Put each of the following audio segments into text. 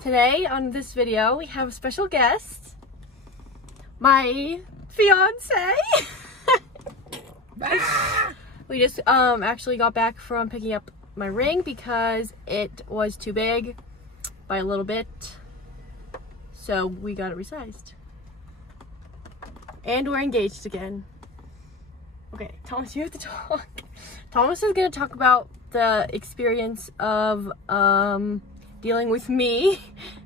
Today on this video we have a special guest, my fiance. We just actually got back from picking up my ring because it was too big by a little bit, so we got it resized. And we're engaged again. Okay, Thomas, you have to talk. Thomas is gonna talk about the experience of dealing with me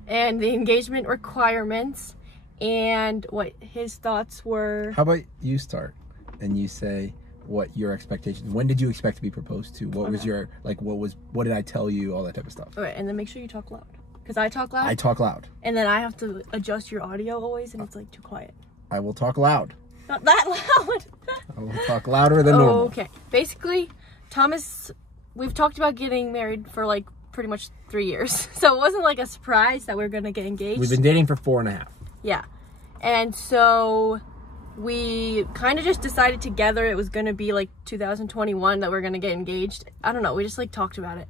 and the engagement requirements and what his thoughts were. How about you start and you say what your expectations, when did you expect to be proposed to? What was your, like, what did I tell you, all that type of stuff. Okay, and then make sure you talk loud. Because I talk loud. I talk loud. And then I have to adjust your audio always, and it's like too quiet. I will talk loud. Not that loud. I will talk louder than normal. Okay. Basically, Thomas, we've talked about getting married for like pretty much 3 years. So it wasn't like a surprise that we were going to get engaged. We've been dating for 4.5. Yeah. And so we kind of just decided together it was going to be like 2021 that we're going to get engaged. I don't know. We just like talked about it.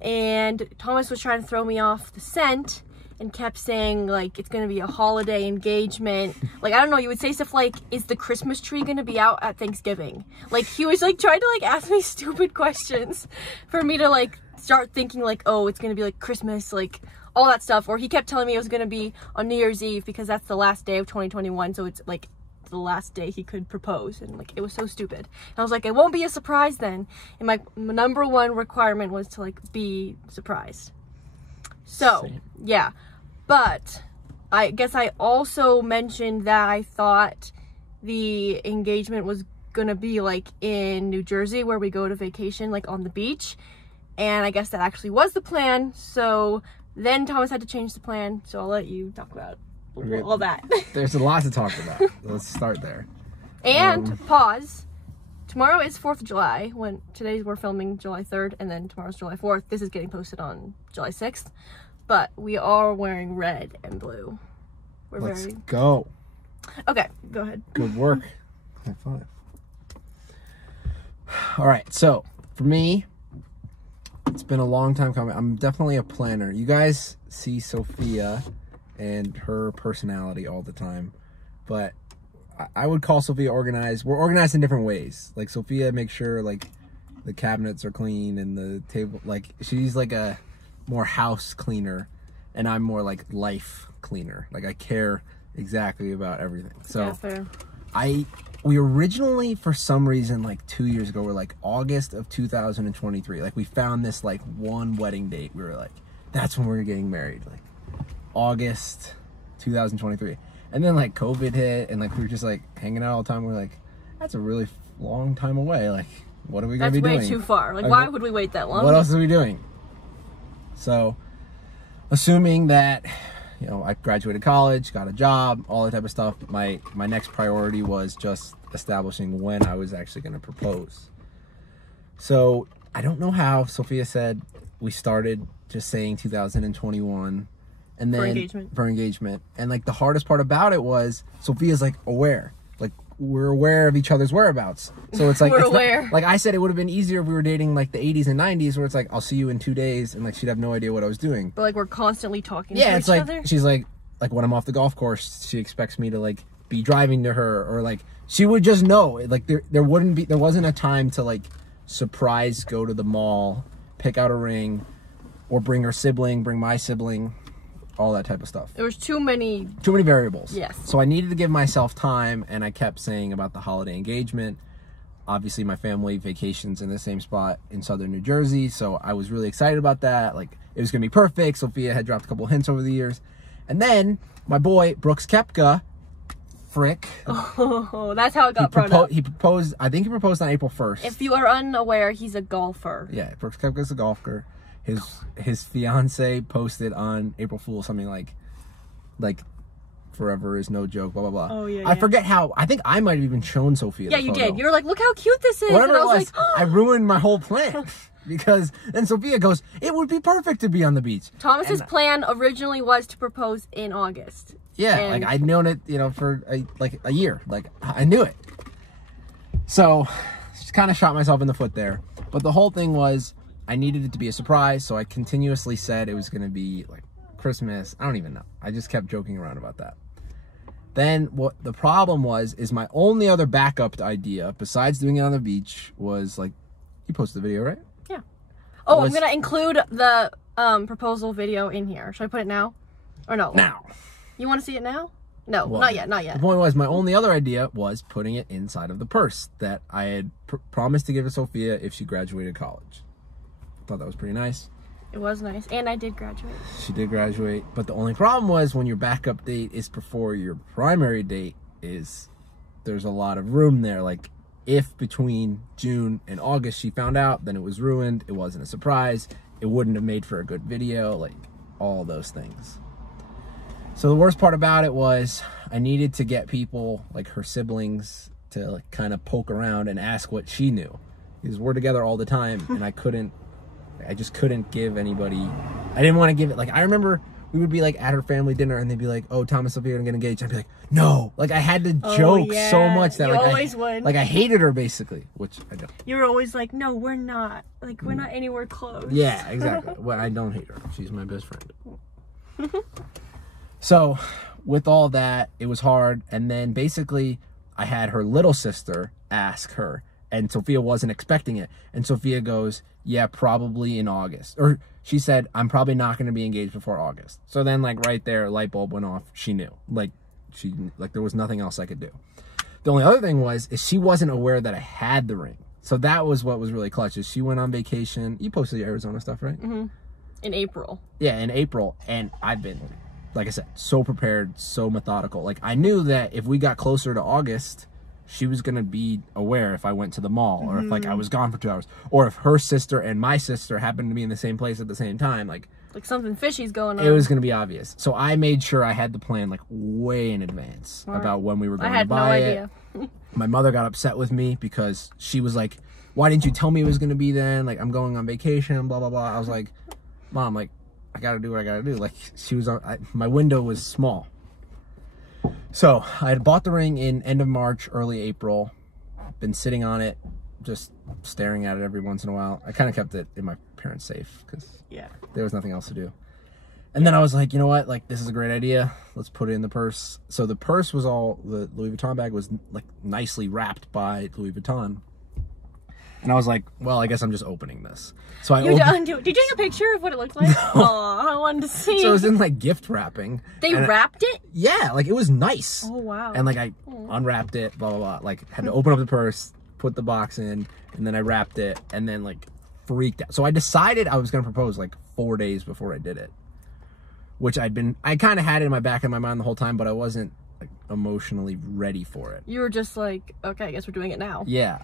And Thomas was trying to throw me off the scent and kept saying like it's going to be a holiday engagement. Like, I don't know, you would say stuff like, is the Christmas tree going to be out at Thanksgiving? Like, he was like trying to like ask me stupid questions for me to like start thinking like, oh, it's going to be like Christmas, like all that stuff. Or he kept telling me it was going to be on New Year's Eve because that's the last day of 2021, so it's like the last day he could propose, and like it was so stupid. And I was like, it won't be a surprise then. And my number one requirement was to like be surprised. So yeah, but I guess I also mentioned that I thought the engagement was gonna be like in New Jersey where we go to vacation, like on the beach, and I guess that actually was the plan. So then Thomas had to change the plan, so I'll let you talk about all that. There's a lot to talk about. Let's start there. And pause. Tomorrow is 4th of July. When today we're filming July 3rd, and then tomorrow's July 4th. This is getting posted on July 6th. But we are wearing red and blue. Let's go. Okay, go ahead. Good work. High five. All right, so for me, it's been a long time coming. I'm definitely a planner. You guys see Sophia and her personality all the time, but I would call Sophia organized. We're organized in different ways. Like, Sophia makes sure like the cabinets are clean and the table, like she's like a more house cleaner, and I'm more like life cleaner. Like, I care exactly about everything. So yeah, fair. We originally, for some reason, like 2 years ago, we're like August of 2023. Like, we found this like one wedding date. We were like, that's when we're getting married. Like August 2023. And then like COVID hit, and like we were just like hanging out all the time. We're like, that's a really long time away. Like, what are we gonna be doing? That's way too far. Like, why would we wait that long? What else are we doing? So, assuming that, you know, I graduated college, got a job, all that type of stuff, my next priority was just establishing when I was actually going to propose. So, I don't know how. Sophia said we started just saying 2021, and then for engagement. And like, the hardest part about it was Sophia's like aware. Like, we're aware of each other's whereabouts. So it's like, we're aware. Like I said, it would have been easier if we were dating like the 80s and 90s, where it's like, I'll see you in 2 days, and like she'd have no idea what I was doing. But like, we're constantly talking to each other. She's like when I'm off the golf course, she expects me to like be driving to her, or like she would just know. Like, there wasn't a time to like surprise go to the mall, pick out a ring, or bring her sibling, bring my sibling, all that type of stuff. There was too many variables. Yes. So I needed to give myself time, and I kept saying about the holiday engagement. Obviously, my family vacations in the same spot in southern New Jersey, so I was really excited about that. Like, it was gonna be perfect. Sophia had dropped a couple hints over the years. And then my boy, Brooks Koepka, Frick. Oh, that's how it got brought up. He proposed, I think he proposed on April 1st. If you are unaware, he's a golfer. Yeah, Brooks Koepka's a golfer. His fiance posted on April Fool's something like forever is no joke, blah blah blah. Oh yeah. I forget how. I think I might have even shown Sophia. Yeah, you did. You were like, look how cute this is. Whatever and I was it was, like, I ruined my whole plan. Because then Sophia goes, it would be perfect to be on the beach. Thomas's plan originally was to propose in August. Yeah, like I'd known it, you know, for a year. Like, I knew it. So, just kind of shot myself in the foot there. But the whole thing was, I needed it to be a surprise, so I continuously said it was going to be like Christmas. I don't even know. I just kept joking around about that. Then what the problem was is my only other backup idea besides doing it on the beach was like, you posted the video, right? Yeah. Oh, I'm gonna include the proposal video in here. Should I put it now? Or no? Now. You want to see it now? No, Well, not yet, not yet. The point was, my only other idea was putting it inside of the purse that I had promised to give to Sophia if she graduated college. I thought that was pretty nice. It was nice, and I did graduate. She did graduate, but the only problem was when your backup date is before your primary date is, there's a lot of room there. Like, if between June and August she found out, then it was ruined. It wasn't a surprise. It wouldn't have made for a good video, like all those things. So the worst part about it was I needed to get people, like her siblings, to like kind of poke around and ask what she knew. Because we're together all the time, and I just couldn't give anybody, I didn't want to give it, like, I remember we would be like at her family dinner and they'd be like, oh, Tom and Sophia are gonna get engaged. I'd be like, no, like I had to joke so much that you like always would. Like I hated her basically, which I don't. You were always like, no, we're not. Like, we're not anywhere close. Yeah, exactly. Well, I don't hate her. She's my best friend. So with all that, it was hard. And then basically I had her little sister ask her, and Sophia wasn't expecting it. And Sophia goes, yeah, probably in August. Or she said, I'm probably not going to be engaged before August. So then like right there, light bulb went off. She knew. Like there was nothing else I could do. The only other thing is she wasn't aware that I had the ring. So that was what was really clutch. Is she went on vacation. You posted the Arizona stuff, right? Mm-hmm. In April. Yeah, in April. And I've been, like I said, so prepared, so methodical. Like I knew that if we got closer to August, she was going to be aware if I went to the mall, or if like I was gone for 2 hours, or if her sister and my sister happened to be in the same place at the same time, like something fishy's going on. It was going to be obvious. So I made sure I had the plan like way in advance about when we were going to buy it. I had no idea. My mother got upset with me because she was like, why didn't you tell me it was going to be then? Like, I'm going on vacation, blah, blah, blah. I was like, Mom, like, I got to do what I got to do. Like, she was on, my window was small. So I had bought the ring in end of March, early April. Been sitting on it, just staring at it every once in a while. I kind of kept it in my parents' safe because there was nothing else to do. And then I was like, you know what? Like, this is a great idea. Let's put it in the purse. So the purse was all, the Louis Vuitton bag was like nicely wrapped by Louis Vuitton. And I was like, well, I guess I'm just opening this. So I did you take a picture of what it looked like? No. Oh, I wanted to see. So it was in like gift wrapping. They wrapped it? Yeah, like it was nice. Oh, wow. And like I unwrapped it, blah, blah, blah. Like had to open up the purse, put the box in, and then I wrapped it, and then like freaked out. So I decided I was going to propose like 4 days before I did it. Which I kind of had it in my back of my mind the whole time, but I wasn't like emotionally ready for it. You were just like, okay, I guess we're doing it now. Yeah.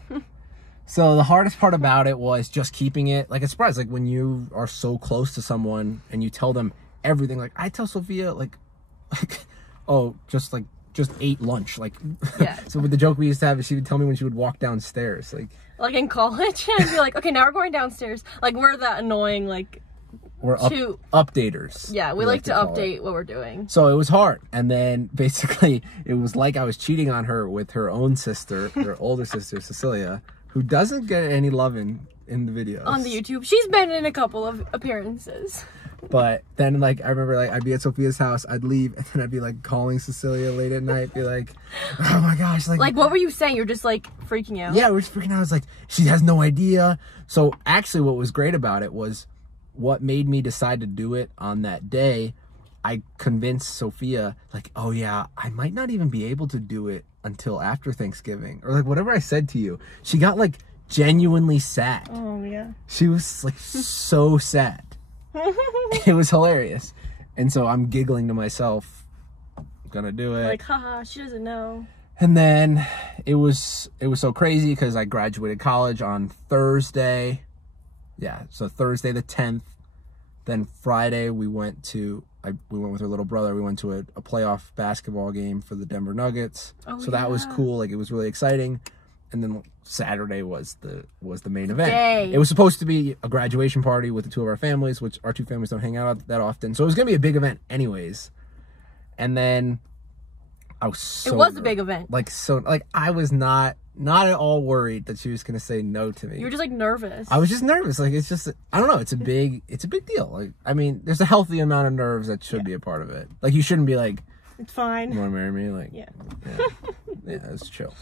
So the hardest part about it was just keeping it like a surprise. Like when you are so close to someone and you tell them everything. Like I tell Sophia like oh, just ate lunch. Like yeah. So with the joke we used to have is she would tell me when she would walk downstairs. Like in college, I'd be like, okay, now we're going downstairs. Like we're that annoying, like we're updaters. Yeah, we like to update what we're doing. So it was hard. And then basically it was like I was cheating on her with her own sister, her older sister, Cecilia, who doesn't get any love in the videos. On the YouTube. She's been in a couple of appearances. But then, like, I remember, like, I'd be at Sophia's house, I'd leave, and then I'd be, like, calling Cecilia late at night, be like, oh my gosh. Like, what were you saying? You're just, like, freaking out? Yeah, we're just freaking out. It's like, she has no idea. So, actually, what was great about it was what made me decide to do it on that day. I convinced Sophia, like, oh, yeah, I might not even be able to do it until after Thanksgiving. Or, like, whatever I said to you. She got, like, genuinely sad. Oh, yeah. She was, like, so sad. It was hilarious. And so I'm giggling to myself, I'm gonna do it. Like, haha, she doesn't know. And then it was so crazy because I graduated college on Thursday. Yeah, so Thursday the 10th. Then Friday we went with her little brother. We went to a playoff basketball game for the Denver Nuggets. Oh, so that was cool. Like, it was really exciting. And then Saturday was the main event. It was supposed to be a graduation party with the two of our families, which our two families don't hang out that often. So it was gonna be a big event anyways. And then I was so It was a big event. Like, so, like, I was not not at all worried that she was gonna say no to me. You were just like nervous. I was just nervous. Like, it's just, I don't know. It's a big deal. Like, I mean, there's a healthy amount of nerves that should be a part of it. Like, you shouldn't be like, it's fine. You want to marry me? Like, yeah, it's chill.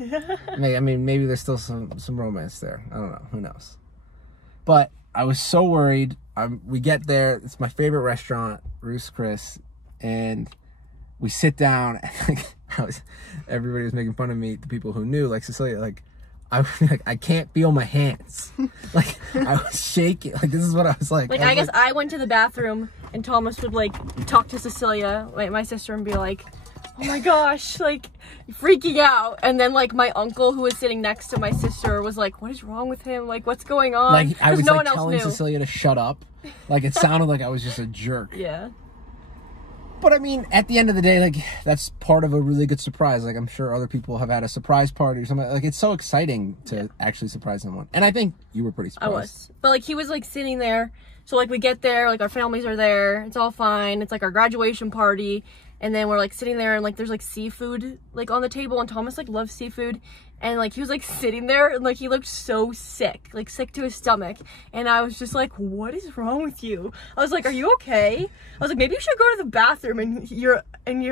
I mean, maybe there's still some romance there. I don't know. Who knows? But I was so worried. We get there. It's my favorite restaurant, Ruth's Chris, and we sit down. And like, everybody was making fun of me. The people who knew, like Cecilia, like I can't feel my hands. Like I was shaking. Like this is what I was like. Like I guess I went to the bathroom, and Thomas would like talk to Cecilia, like my sister, and be like, oh my gosh, like freaking out. And then like my uncle who was sitting next to my sister was like, what is wrong with him? Like what's going on? Like I was no like one telling else knew. Cecilia to shut up. Like it sounded like I was just a jerk. Yeah. But I mean, at the end of the day, like that's part of a really good surprise. Like I'm sure other people have had a surprise party or something. Like it's so exciting to actually surprise someone. And I think you were pretty surprised. I was. But like he was like sitting there. So like we get there, like our families are there. It's all fine. It's like our graduation party. And then we're like sitting there and like there's like seafood like on the table, and Thomas like loves seafood, and like he was like sitting there and like he looked so sick, like sick to his stomach, and I was just like, what is wrong with you? I was like, are you okay? I was like, maybe you should go to the bathroom. And you're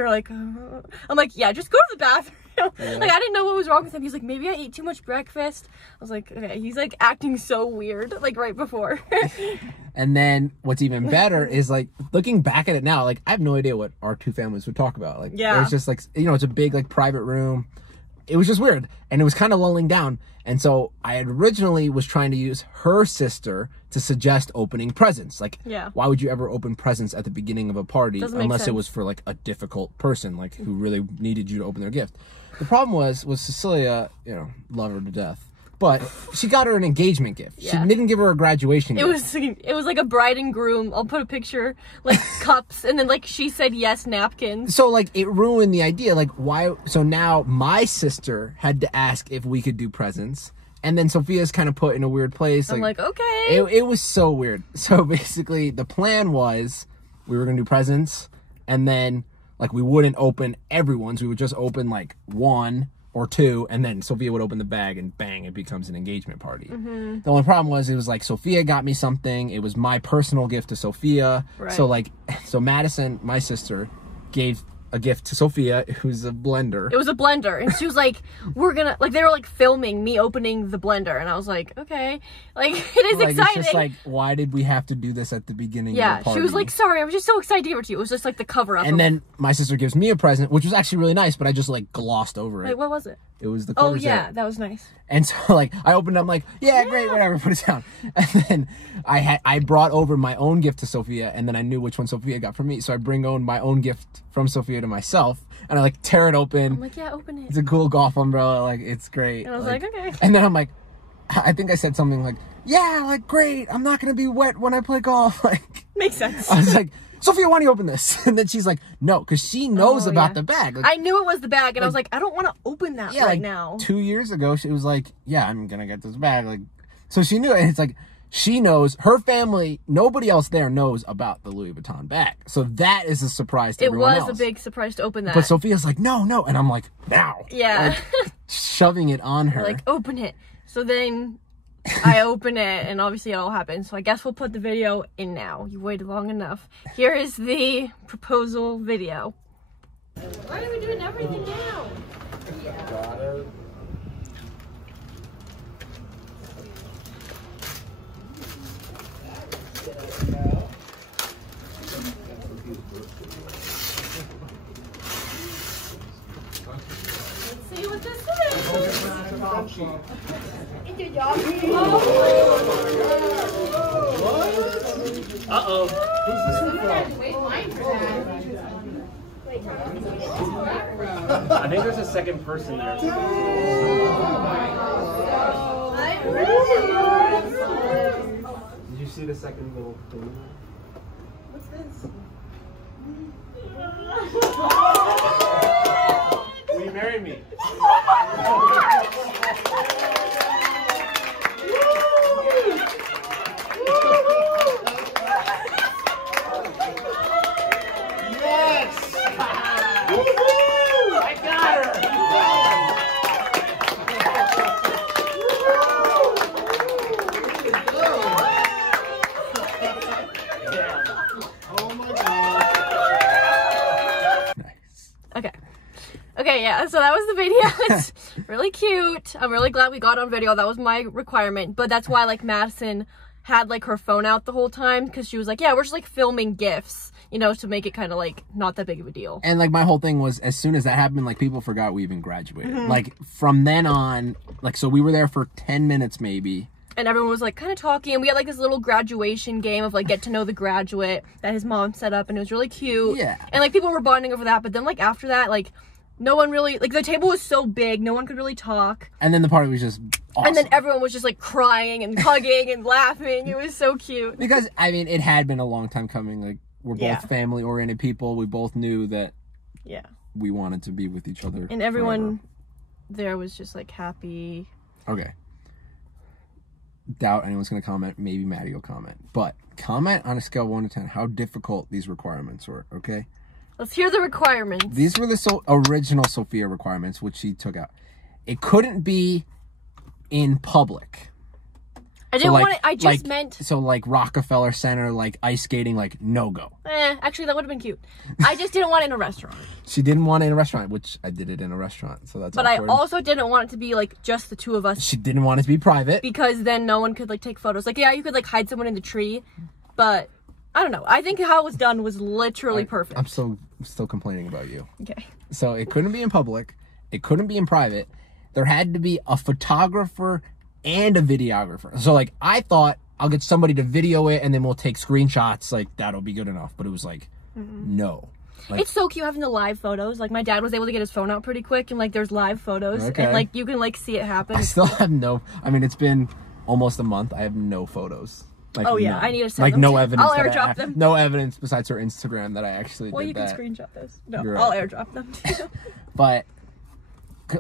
like I'm like, yeah, just go to the bathroom. Yeah. Like I didn't know what was wrong with him. He's like, maybe I ate too much breakfast. I was like, okay. He's like acting so weird like right before. And then what's even better is like looking back at it now, like I have no idea what our two families would talk about. Like it was just like, you know, it's a big like private room. It was just weird, and it was kind of lulling down. And so I had originally was trying to use her sister to suggest opening presents. Like, why would you ever open presents at the beginning of a party unless it was for like a difficult person, like who really needed you to open their gift? The problem was Cecilia, you know, love her to death, but she got her an engagement gift. She didn't give her a graduation gift. It was like a bride and groom. I'll put a picture, like cups, and then like she said yes, napkins. So like it ruined the idea. Like why? So now my sister had to ask if we could do presents, and then Sophia's kind of put in a weird place. I'm like okay. It was so weird. So basically, the plan was we were gonna do presents, and then like we wouldn't open everyone's. We would just open like one or two, and then Sophia would open the bag, and bang, it becomes an engagement party. The only problem was it was like Sophia got me something. It was my personal gift to Sophia. Right. So Madison, my sister, gave a gift to Sophia, who's a blender. It was a blender, and she was like, we're gonna, like, they were like filming me opening the blender, and I was like, okay, like, it is exciting. It's just like, why did we have to do this at the beginning of the party? She was like, sorry, I was just so excited to give it to you. It was just like the cover up. And then my sister gives me a present, which was actually really nice, but I just like glossed over it. Wait, what was it? It was the corset. Oh yeah, that was nice. And so like I opened up, I'm like, yeah, great, whatever, put it down. And then I brought over my own gift to Sophia, and then I knew which one Sophia got from me, so I bring on my own gift from Sophia to myself, and I like tear it open. I'm like, yeah, open it. It's a cool golf umbrella, like it's great. And I was like okay. And then I'm like, I think I said something like, yeah, like great, I'm not gonna be wet when I play golf. Like makes sense. I was like, Sophia, why don't you open this? And then she's like, no, because she knows about the bag. Like, I knew it was the bag, and I was like, I don't want to open that right now. 2 years ago, she was like, yeah, I'm going to get this bag. Like, so she knew it. And it's like, she knows, her family, nobody else there knows about the Louis Vuitton bag. So that is a surprise to everyone else. It was a big surprise to open that. But Sophia's like, no. And I'm like, now. Yeah. Like, shoving it on her. Like, open it. So then I open it, and obviously it all happened. So I guess we'll put the video in now. You waited long enough. Here is the proposal video. Why are we doing everything now? Yeah. Let's see what this is. Uh-oh. I think there's a second person there. Did you see the second little thing? What's this? Will you marry me? Yes! I got her! Okay, yeah, so that was the video. It's really cute. I'm really glad we got on video. That was my requirement. But that's why, like, Madison had, like, her phone out the whole time, because she was like, yeah, we're just, like, filming GIFs, you know, to make it kind of, like, not that big of a deal. And, like, my whole thing was, as soon as that happened, like, people forgot we even graduated. Like, from then on, like, so we were there for 10 minutes, maybe. And everyone was, like, kind of talking, and we had, like, this little graduation game of, like, get to know the graduate that his mom set up, and it was really cute. Yeah. And, like, people were bonding over that, but then, like, after that, like, no one really, like, the table was so big, no one could really talk. And then the party was just awesome. And then everyone was just, like, crying and hugging and laughing. It was so cute. Because, I mean, it had been a long time coming. Like, we're both family-oriented people. We both knew that we wanted to be with each other. And everyone there was just, like, happy. Okay. Doubt anyone's going to comment. Maybe Maddie will comment. But comment on a scale of 1 to 10 how difficult these requirements were, okay? Let's hear the requirements. These were the original Sophia requirements, which she took out. It couldn't be in public. I didn't want it. I just meant... So, like, Rockefeller Center, like, ice skating, like, no-go. Actually, that would have been cute. I just didn't want it in a restaurant. She didn't want it in a restaurant, which I did it in a restaurant, so that's But I also didn't want it to be, like, just the two of us. She didn't want it to be private. Because then no one could, like, take photos. Like, yeah, you could, like, hide someone in the tree, but... I don't know. I think how it was done was literally perfect. I'm still complaining about you. Okay. So it couldn't be in public. It couldn't be in private. There had to be a photographer and a videographer. So, like, I thought I'll get somebody to video it and then we'll take screenshots. Like, that'll be good enough. But it was like, no. Like, it's so cute having the live photos. Like, my dad was able to get his phone out pretty quick and, like, there's live photos. Okay. And, like, you can, like, see it happen. I still have I mean, it's been almost a month. I have no photos. Like, oh yeah, none. I need to send like them. No evidence. I'll airdrop them. No evidence besides her Instagram that I actually did that. Well, you can screenshot those. No, You're I'll right. airdrop them too. But,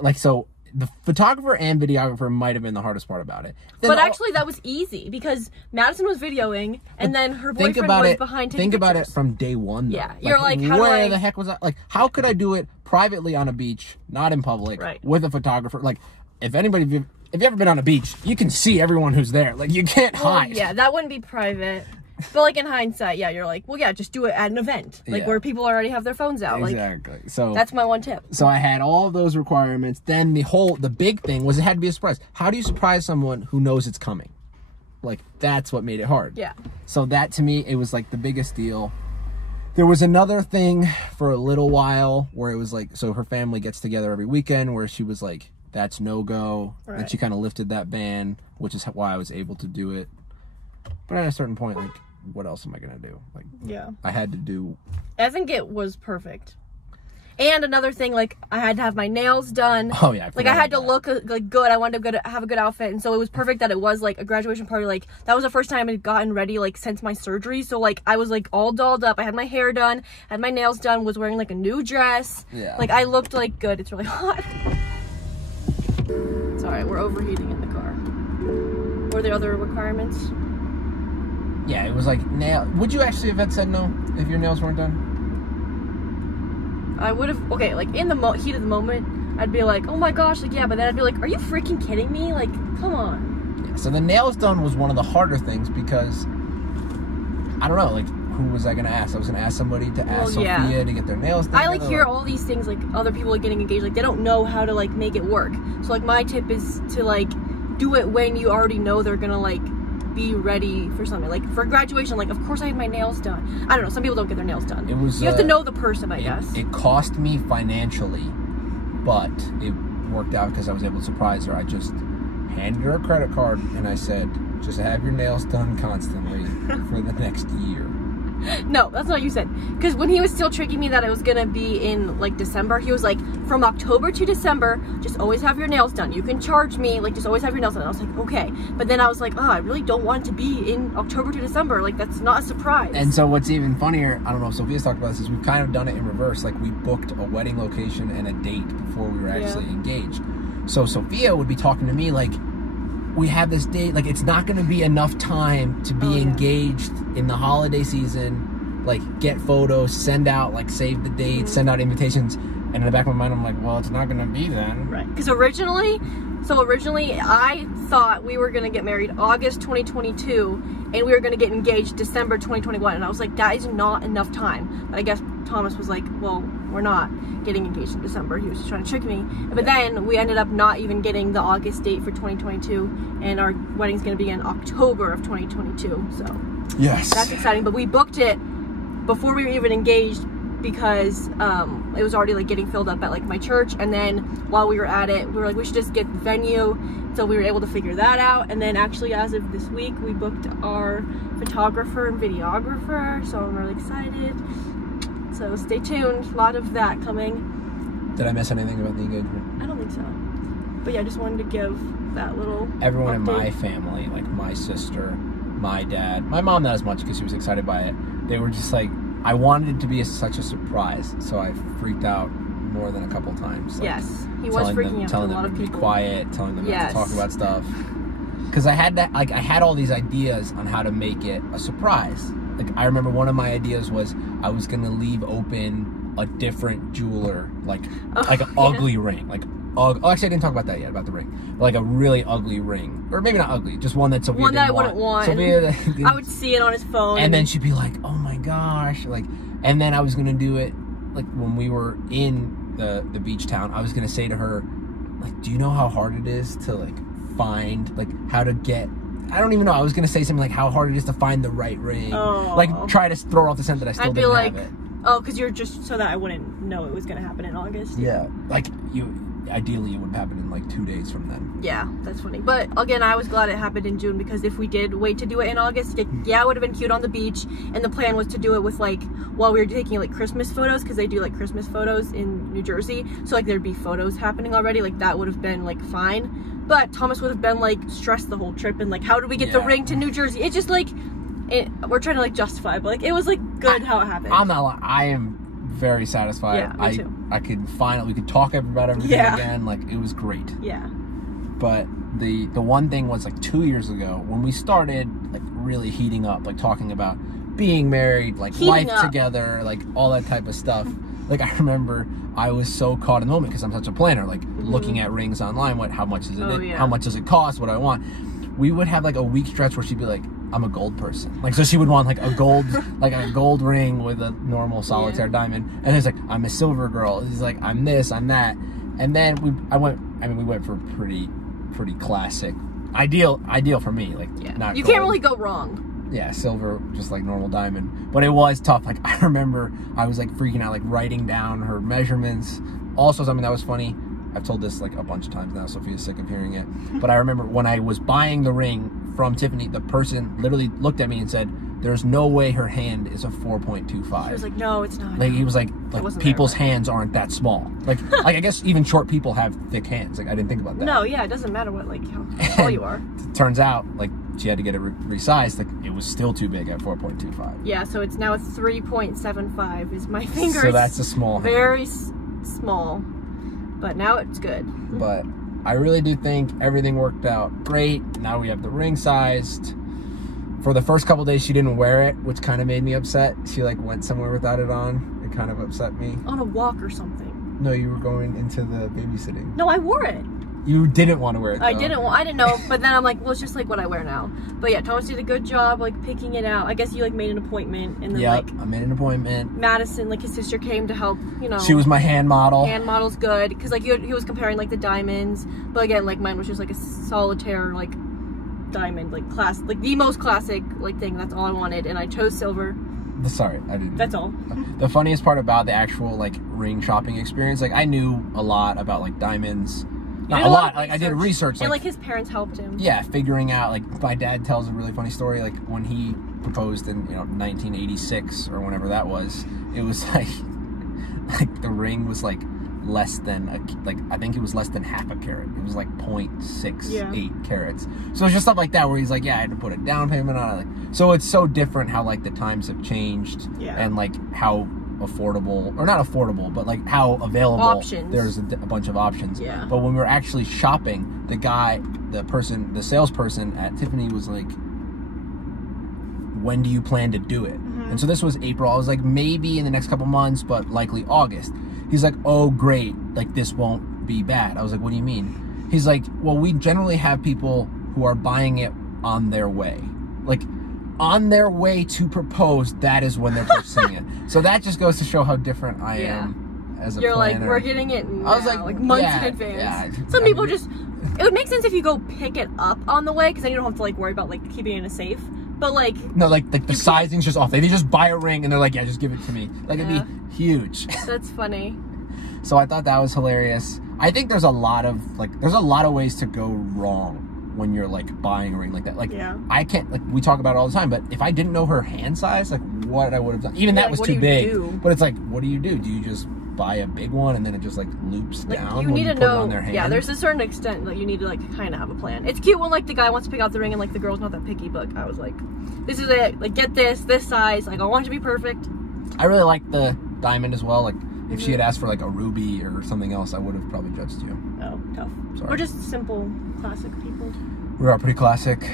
like, so the photographer and videographer might have been the hardest part about it. But actually, that was easy because Madison was videoing, and then her boyfriend was behind taking Think about it pictures. from day one, though. Yeah, you're like, how where the heck was I? Like, how could I do it privately on a beach, not in public, with a photographer? Like, if you've ever been on a beach, you can see everyone who's there. Like, you can't hide. Yeah, that wouldn't be private. But, like, in hindsight, yeah, you're like, well, yeah, just do it at an event. Like, where people already have their phones out. Exactly. Like, so that's my one tip. So I had all of those requirements. Then the big thing was it had to be a surprise. How do you surprise someone who knows it's coming? Like, that's what made it hard. Yeah. So that, to me, it was, like, the biggest deal. There was another thing for a little while where it was, like, so her family gets together every weekend where she was, like, that's no-go. Right. And she kind of lifted that ban, which is why I was able to do it. But at a certain point, like, what else am I going to do? Like, I had to do... I think it was perfect. And another thing, like, I had to have my nails done. Oh, yeah. Like, I had to look, like, good. I wanted to have a good outfit. And so it was perfect that it was, like, a graduation party. Like, that was the first time I'd gotten ready, like, since my surgery. So, like, I was, like, all dolled up. I had my hair done, had my nails done, was wearing, like, a new dress. Yeah. Like, I looked, like, good. It's really hot. Sorry, we're overheating in the car. Were there other requirements? Yeah, it was like would you actually have said no if your nails weren't done? I would have. Okay, like in the heat of the moment, I'd be like, oh my gosh, like yeah, but then I'd be like, are you freaking kidding me? Like, come on. Yeah, so the nails done was one of the harder things because I don't know, like who was I gonna ask? I was gonna ask somebody to ask Sophia to get their nails done. I like hear all these things, like other people are getting engaged, like they don't know how to like make it work. So like my tip is to like do it when you already know they're gonna like be ready for something. Like for graduation, like of course I had my nails done. I don't know, some people don't get their nails done. It was you have to know the person, I guess. It cost me financially, but it worked out because I was able to surprise her. I just handed her a credit card and I said, just have your nails done constantly for the next year. No, that's not what you said. Because when he was still tricking me that it was going to be in, like, December, he was like, from October to December, just always have your nails done. You can charge me, like, just always have your nails done. And I was like, okay. But then I was like, oh, I really don't want it to be in October to December. Like, that's not a surprise. And so what's even funnier, I don't know if Sophia's talked about this, is we've kind of done it in reverse. Like, we booked a wedding location and a date before we were actually engaged. So Sophia would be talking to me like, we have this date, like it's not going to be enough time to be engaged in the holiday season, like get photos, send out, like save the date, send out invitations, and in the back of my mind I'm like, well, it's not going to be then. Right, because originally I thought we were going to get married August 2022, and we were going to get engaged December 2021. And I was like, that is not enough time. But I guess Thomas was like, well, we're not getting engaged in December. He was just trying to trick me. But then we ended up not even getting the August date for 2022, and our wedding's going to be in October of 2022. So yes, that's exciting. But we booked it before we were even engaged because it was already like getting filled up at like my church. And then while we were at it, we were like, we should just get the venue. So we were able to figure that out. And then actually, as of this week, we booked our photographer and videographer. So I'm really excited. So stay tuned. A lot of that coming. Did I miss anything about the engagement? I don't think so. But yeah, I just wanted to give that little Everyone update. in my family, like my sister, my dad, my mom not as much because she was excited by it. They were just like, I wanted it to be such a surprise. So I freaked out more than a couple times. Like, yes, he was freaking out to a lot of Telling them to be people. quiet, telling them not Yes. to talk about stuff. Because I had that, like I had all these ideas on how to make it a surprise. Like I remember one of my ideas was I was gonna leave open a different jeweler, like an ugly ring, like actually I didn't talk about that yet, about the ring, but like a really ugly ring, or maybe not ugly, just one that Sophia One that I didn't wouldn't want. Sophia, I would see it on his phone. and then she'd be like, oh my gosh, like, and then I was gonna do it like when we were in the beach town. I was gonna say to her, like, do you know how hard it is to like find like how to get, I don't even know, I was gonna say something like how hard it is to find the right ring. Oh. Like try to throw off the scent that I still I'd be didn't like, have it. oh, because you're just so that I wouldn't know it was gonna happen in August. Yeah, like ideally it would happen in like 2 days from then. Yeah, that's funny. But again, I was glad it happened in June, because if we did wait to do it in August, yeah, it would have been cute on the beach. And the plan was to do it with like, while we were taking like Christmas photos, because they do like Christmas photos in New Jersey. So like there'd be photos happening already. Like that would have been like fine. But Thomas would have been like stressed the whole trip, and like, how do we get the ring to New Jersey? It's just like, we're trying to like justify, but like it was like good how it happened. I'm not lying. I am very satisfied. Yeah, me too. I could finally, we could talk about everything again. Like it was great. Yeah. But the one thing was like 2 years ago when we started like really heating up, like talking about being married, like life together, like all that type of stuff. Like I remember I was so caught in the moment because I'm such a planner, like looking at rings online, how much is it, how much does it cost, what do I want. We would have like a week stretch where she'd be like, I'm a gold person. Like, so she would want like a gold ring with a normal solitaire diamond. And it's like, I'm a silver girl. It's like, I'm this, I'm that. And then we went for pretty classic, ideal for me. Like, not you gold. can't really go wrong. Yeah, silver, just like normal diamond. But it was tough. Like, I remember I was like freaking out, like writing down her measurements. Also, something that was funny, I've told this like a bunch of times now, Sophia's sick of hearing it. But I remember when I was buying the ring from Tiffany, the person literally looked at me and said, there's no way her hand is a 4.25. He was like, no, it's not. Like, he was like people's hands aren't that small. Like, I guess even short people have thick hands. Like, I didn't think about that. No, yeah, it doesn't matter what, like, how tall you are. It turns out, like, she had to get it resized. Like, it was still too big at 4.25. Yeah, so it's now a 3.75 is my finger. So that's a small hand. Very small. But now it's good. But I really do think everything worked out great. Now we have the ring sized. For the first couple days, she didn't wear it, which kind of made me upset. She like went somewhere without it on. It kind of upset me. On a walk or something. No, you were going into the babysitting. No, I wore it. You didn't want to wear it, though. I didn't know, but then I'm like, well, it's just like what I wear now. But yeah, Thomas did a good job like picking it out. I guess you like made an appointment, and then like I made an appointment. Madison, like his sister, came to help, you know. She was my hand model. Hand model's good, because like he was comparing like the diamonds, but again, like mine was just like a solitaire like diamond, like like the most classic like thing. That's all I wanted, and I chose silver. Sorry, I didn't. That's all. The funniest part about the actual like ring shopping experience, like I knew a lot about like diamonds. Not a lot. Like I did research. And like his parents helped him. Yeah, figuring out. Like my dad tells a really funny story. Like when he proposed in 1986 or whenever that was, it was like the ring was like less than I think it was less than half a carat. It was like 0.68 carats. So it's just stuff like that where he's like, yeah, I had to put a down payment on it. Like, so it's so different how like the times have changed and like how affordable, or not affordable, but like how available options. There's a bunch of options. Yeah. But when we were actually shopping, the salesperson at Tiffany was like, when do you plan to do it? And so this was April. I was like, maybe in the next couple months, but likely August. He's like, oh great, like this won't be bad. I was like, what do you mean? He's like, well, we generally have people who are buying it on their way. Like on their way to propose, that is when they're posting it. So that just goes to show how different I am as a You're planner. like, we're getting it now, I was like months yeah, in advance. Yeah, Some people just, it would make sense if you go pick it up on the way, because then you don't have to like worry about like keeping it in a safe. But like, no, like the sizing's just off. They just buy a ring and they're like, yeah, just give it to me. Like it'd be huge. That's funny. So I thought that was hilarious. I think there's a lot of ways to go wrong when you're like buying a ring like that. Like I can't, like we talk about it all the time, but if I didn't know her hand size, like what I would have done, even that was too big. But it's like, what do? Do you just buy a big one and then it just like loops down? You need to put know. it on their hand? Yeah, there's a certain extent that you need to like kind of have a plan. It's cute when like the guy wants to pick out the ring and like the girl's not that picky, but I was like, this is it. Like get this size. Like I want it to be perfect. I really like the diamond as well. Like if she had asked for like a ruby or something else, I would have probably judged you. Oh, tough. Sorry. We're just simple, classic people. We are pretty classic.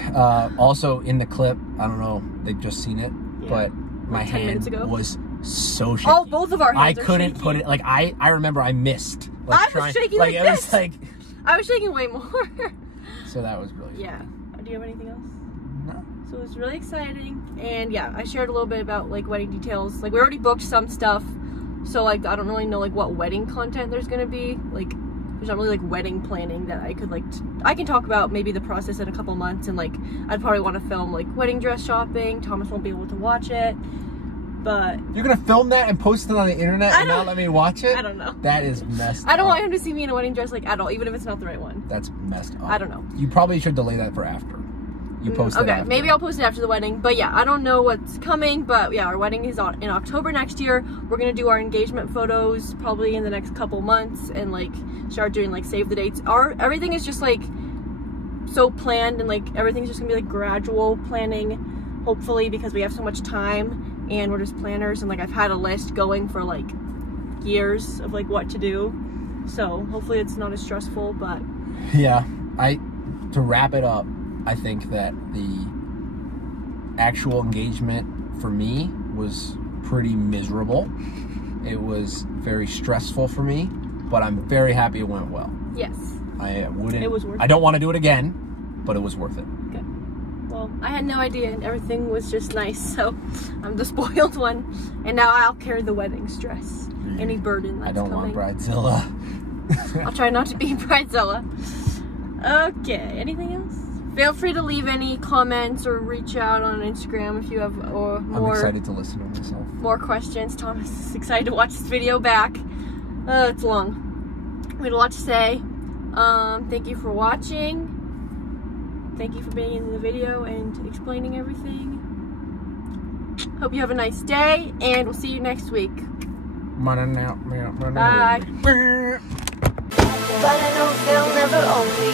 Also in the clip, I don't know, they've just seen it, but my like 10 minutes hand ago? was so shaky. Oh, both of our hands I couldn't put it, like I remember I missed. Like, I was shaking like it this. Was like, I was shaking way more. So that was really fun. Do you have anything else? No. So it was really exciting. And yeah, I shared a little bit about like wedding details. Like we already booked some stuff. So like I don't really know like what wedding content there's gonna be. Like there's not really like wedding planning that I could like I can talk about maybe the process in a couple months, and like I'd probably want to film like wedding dress shopping. Thomas won't be able to watch it, but you're gonna film that and post it on the internet and not let me watch it? I don't know. That is messed up. I don't want him to see me in a wedding dress like at all, even if it's not the right one. That's messed up. I don't know. You probably should delay that for after. You post it okay, after. maybe I'll post it after the wedding. But yeah, I don't know what's coming. But yeah, our wedding is in October next year. We're gonna do our engagement photos probably in the next couple months, and like start doing like save the dates. Everything is just like so planned, and like everything's just gonna be like gradual planning, hopefully, because we have so much time and we're just planners. And like I've had a list going for like years of like what to do. So hopefully it's not as stressful. But yeah, to wrap it up, I think that the actual engagement for me was pretty miserable. It was very stressful for me, but I'm very happy it went well. yes. It was worth it. I don't want to do it again, but it was worth it. Good. Well, I had no idea, and everything was just nice, so I'm the spoiled one. And now I'll carry the wedding stress. Any burden that's coming. I don't want bridezilla. I'll try not to be bridezilla. Okay, anything else? Feel free to leave any comments or reach out on Instagram if you have more. I'm excited to listen to myself. More questions. Thomas is excited to watch this video back. It's long. We had a lot to say. Thank you for watching. Thank you for being in the video and explaining everything. Hope you have a nice day, and we'll see you next week. Bye. But I know they'll never own me.